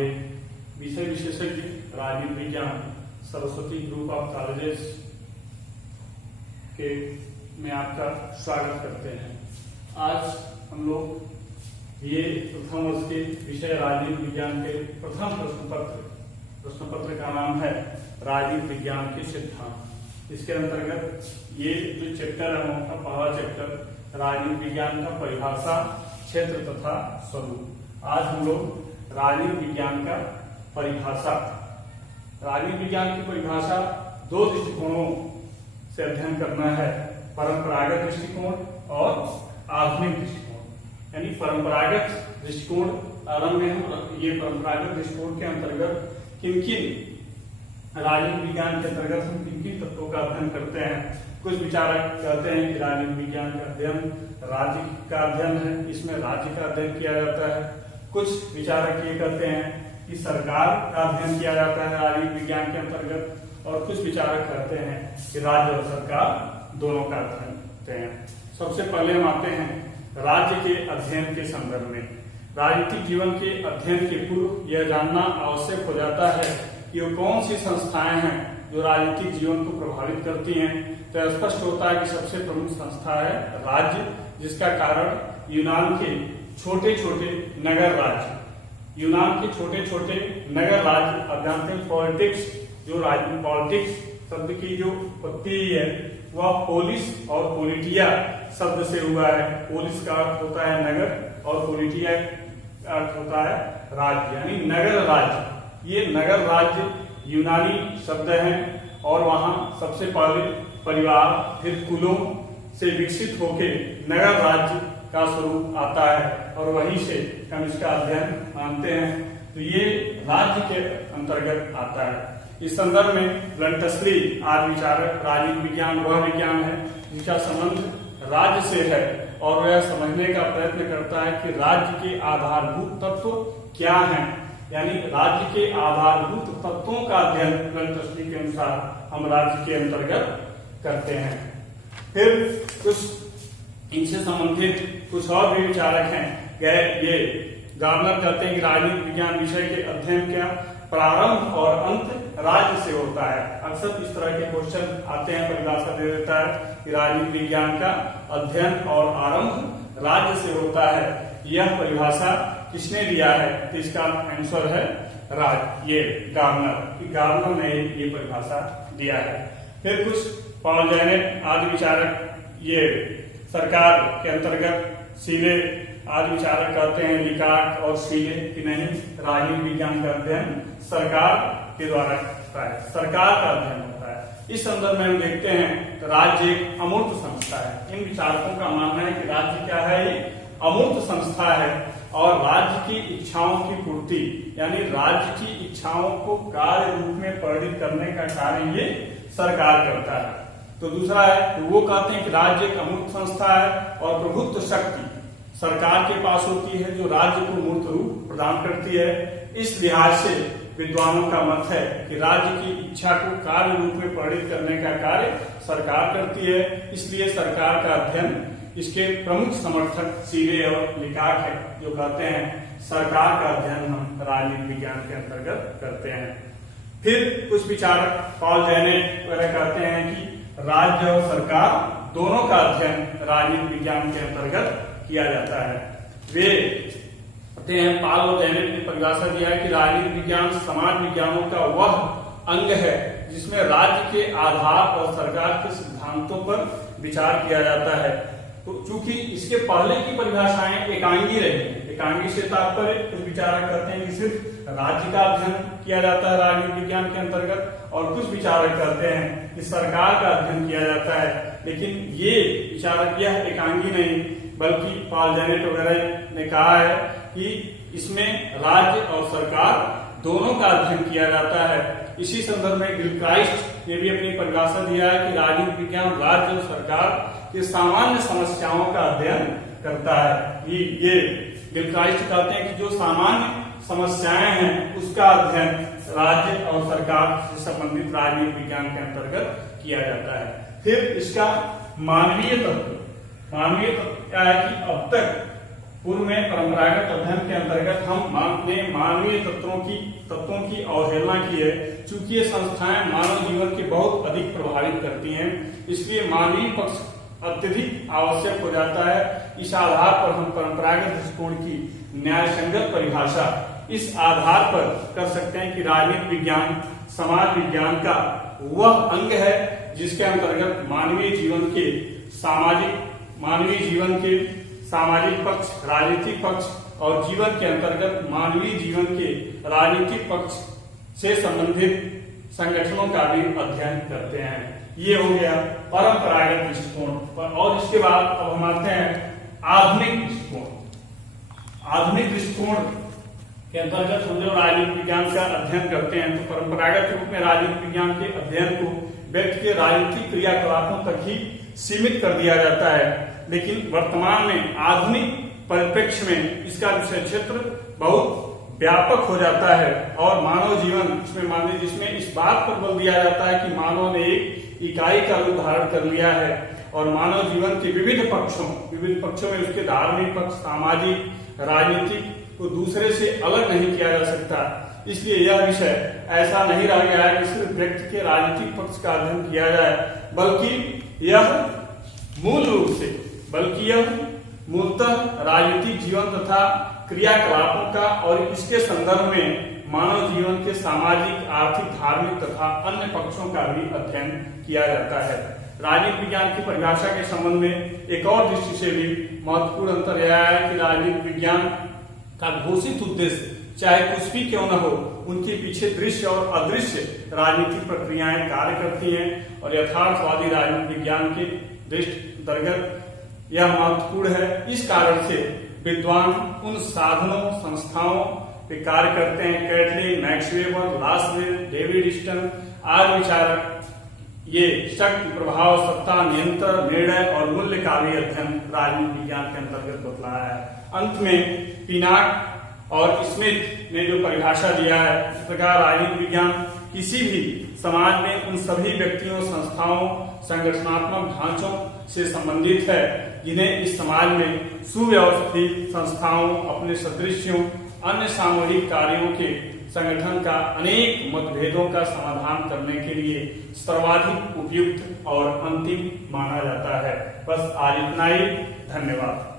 पांडे, विषय विशेषज्ञ राजनीति विज्ञान, सरस्वती ग्रुप ऑफ कॉलेजेस के में आपका स्वागत करते हैं। आज हम लोग ये प्रथम वर्ष के विषय राजनीति विज्ञान के प्रथम प्रश्न पत्र का नाम है राजनीति विज्ञान के सिद्धांत। इसके अंतर्गत ये जो चैप्टर है हमारा पहला चैप्टर राजनीति विज्ञान का परिभाषा, क्षेत्र तथा स्वरूप। आज हम लोग राजनीति विज्ञान का परिभाषा, राजनीति विज्ञान की परिभाषा दो दृष्टिकोणों से अध्ययन करना है, परंपरागत दृष्टिकोण और आधुनिक दृष्टिकोण। यानी परंपरागत दृष्टिकोण आरंभ में हम ये परंपरागत दृष्टिकोण के अंतर्गत किन किन राजनीति विज्ञान के अंतर्गत हम किन किन तत्वों का अध्ययन करते हैं। कुछ विचारक कहते हैं कि राजनीति विज्ञान का अध्ययन राज्य का अध्ययन है, इसमें राज्य का अध्ययन किया जाता है। कुछ विचारक ये कहते हैं कि सरकार का अध्ययन किया जाता है राजनीति विज्ञान के अंतर्गत, और कुछ विचारक कहते हैं कि राज्य और सरकार दोनों का अध्ययन करते हैं। सबसे पहले हम आते हैं राज्य के अध्ययन के संदर्भ में। राजनीतिक जीवन के अध्ययन के पूर्व यह जानना आवश्यक हो जाता है कि वो कौन सी संस्थाएं हैं जो राजनीतिक जीवन को प्रभावित करती हैं। तो स्पष्ट होता है कि सबसे प्रमुख संस्था है राज्य, जिसका कारण यूनान के छोटे छोटे नगर राज्य, यूनान के छोटे छोटे नगर राज्य। आप जानते हैं पॉलिटिक्स, जो राजनीति पॉलिटिक्स शब्द की जो उत्पत्ति है वह पोलिस और पोलिटिया शब्द से हुआ है। पोलिस का अर्थ होता है नगर और पोलिटिया का अर्थ होता है राज्य, यानी नगर राज्य। ये नगर राज्य यूनानी शब्द हैं और वहां सबसे पहले परिवार फिर कुलों से विकसित होके नगर राज्य का स्वरूप आता है और वहीं से हम इसका अध्ययन मानते हैं। तो ये राज्य के अंतर्गत आता है। इस संदर्भ में लंटस्ली आदि विचारक राजनीति विज्ञान वह विज्ञान है जिसका संबंध राज्य से है और वह समझने का प्रयत्न करता है कि राज्य के आधारभूत तत्व क्या हैं। यानी राज्य के आधारभूत तत्वों का अध्ययन लंटस्ली के अनुसार हम राज्य के अंतर्गत करते हैं। फिर कुछ इनसे संबंधित कुछ और भी विचारक हैं। ये गार्नर कहते हैं कि राजनीति विज्ञान विषय के अध्ययन का प्रारंभ और अंत राज्य से होता है। अक्सर इस तरह के क्वेश्चन आते हैं, परिभाषा दे देता है कि राजनीति विज्ञान का अध्ययन और आरंभ राज्य से होता है। यह परिभाषा किसने दिया है? तो इसका आंसर है राज्य, ये गार्नर ने ये परिभाषा दिया है। फिर कुछ पॉल जैनेट आदि विचारक ये सरकार के अंतर्गत सीले आदि विचारक कहते हैं लिकार्ट और सीले कि नहीं, राजनीति विज्ञान का अध्ययन सरकार के द्वारा होता है, सरकार का अध्ययन होता है। इस संदर्भ में हम देखते हैं तो राज्य एक अमूर्त संस्था है। इन विचारकों का मानना है कि राज्य क्या है, ये अमूर्त संस्था है और राज्य की इच्छाओं की पूर्ति, यानी राज्य की इच्छाओं को कार्य रूप में परिणित करने का कार्य ये सरकार करता है। तो दूसरा है तो वो कहते हैं कि राज्य एक अमूर्त संस्था है और प्रभुत्व शक्ति सरकार के पास होती है जो राज्य को मूर्त रूप प्रदान करती है। इस लिहाज से विद्वानों का मत है कि राज्य की इच्छा को कार्य रूप में परिणित करने का कार्य सरकार करती है। इसलिए सरकार का अध्ययन, इसके प्रमुख समर्थक सीले और लिकार्ट है जो कहते हैं सरकार का अध्ययन हम राजनीति विज्ञान के अंतर्गत करते हैं। फिर कुछ विचारक पॉल जैनेट वगैरह कहते हैं कि राज्य और सरकार दोनों का अध्ययन राजनीति विज्ञान के अंतर्गत किया जाता है। वे कहते हैं, पॉल और जैनेट ने परिभाषा दिया है कि राजनीति विज्ञान समाज विज्ञानों का वह अंग है जिसमें राज्य के आधार और सरकार के सिद्धांतों पर विचार किया जाता है। तो चूंकि इसके पहले की परिभाषाएं एकांगी रही, एकांगी से तात्पर्य कुछ विचारक कहते हैं कि सिर्फ राज्य का अध्ययन किया जाता है राजनीति विज्ञान के अंतर्गत, और कुछ विचारक कहते हैं कि सरकार का अध्ययन किया जाता है। लेकिन ये विचारक यह एकांगी नहीं, बल्कि पॉल जैनेट वगैरह ने कहा है कि इसमें राज्य और सरकार दोनों का अध्ययन किया जाता है। इसी संदर्भ में गिलक्राइस्ट ने भी अपनी परिभाषा दिया है कि राजनीति विज्ञान राज्य और सरकार के सामान्य समस्याओं का अध्ययन करता है। ये गिलक्राइस्ट कहते हैं कि जो सामान्य समस्याएं हैं उसका अध्ययन राज्य और सरकार से संबंधित राजनीति विज्ञान के अंतर्गत किया जाता है। फिर इसका मानवीय तत्व क्या है कि अब तक पूर्व में परंपरागत अध्ययन के अंतर्गत हम मानवीय तत्वों की अवहेलना की है। चूंकि ये संस्थाएं मानव जीवन के बहुत अधिक प्रभावित करती हैं, इसलिए मानवीय पक्ष अत्यधिक आवश्यक हो जाता है। इस आधार पर हम परंपरागत दृष्टिकोण की न्याय संगत परिभाषा इस आधार पर कर सकते हैं कि राजनीति विज्ञान समाज विज्ञान का वह अंग है जिसके अंतर्गत मानवीय जीवन के सामाजिक पक्ष, राजनीतिक पक्ष और जीवन के अंतर्गत मानवीय जीवन के राजनीतिक पक्ष से संबंधित संगठनों का भी अध्ययन करते हैं। ये हो गया परंपरागत दृष्टिकोण। और इसके बाद अब हम आते हैं आधुनिक दृष्टिकोण। आधुनिक दृष्टिकोण के अंतर्गत हम जब राजनीति विज्ञान का अध्ययन करते हैं तो परंपरागत रूप में राजनीति विज्ञान के अध्ययन को व्यक्ति के राजनीतिक क्रियाकलापों तक ही सीमित कर दिया जाता है, लेकिन वर्तमान में आधुनिक परिप्रेक्ष्य में इसका विषय क्षेत्र बहुत व्यापक हो जाता है और मानव जीवन जिसमें इस बात पर बल दिया जाता है कि मानव ने एक इकाई का रूप धारण कर लिया है और मानव जीवन के विविध पक्षों में उसके धार्मिक पक्ष, सामाजिक, राजनीतिक को दूसरे से अलग नहीं किया जा सकता। इसलिए यह विषय ऐसा नहीं रह गया है कि सिर्फ व्यक्ति के राजनीतिक पक्ष का अध्ययन किया जाए, बल्कि यह मूलतः राजनीतिक जीवन तथा क्रियाकलापों का और इसके संदर्भ में मानव जीवन के सामाजिक, आर्थिक, धार्मिक तथा अन्य पक्षों का भी अध्ययन किया जाता है। राजनीति विज्ञान की परिभाषा के संबंध में एक और दृष्टि से भी महत्वपूर्ण अंतर यह है कि राजनीति विज्ञान का घोषित उद्देश्य चाहे कुछ भी क्यों न हो, उनके पीछे दृश्य और अदृश्य राजनीतिक प्रक्रियाएं कार्य करती हैं और यथार्थवादी राजनीति विज्ञान के दृष्टि अंतर्गत यह महत्वपूर्ण है। इस कारण से विद्वान उन साधनों, संस्थाओं पे कार्य करते हैं। Catlin, Max Weber, Lasswell, David Easton आदि विचारक ये शक्ति, प्रभाव, सत्ता, नियंत्रण, निर्णय और मूल्य का भी अध्ययन राजनीति विज्ञान के अंतर्गत बतलाया है। अंत में पिनाक और स्मिथ ने जो परिभाषा दिया है, इस प्रकार राजनीति विज्ञान किसी भी समाज में उन सभी व्यक्तियों, संस्थाओं, संगठनात्मक ढांचों से संबंधित है जिन्हें इस समाज में सुव्यवस्थित संस्थाओं, अपने सदृश्यों, अन्य सामूहिक कार्यों के संगठन का अनेक मतभेदों का समाधान करने के लिए सर्वाधिक उपयुक्त और अंतिम माना जाता है। बस आज इतना ही। धन्यवाद।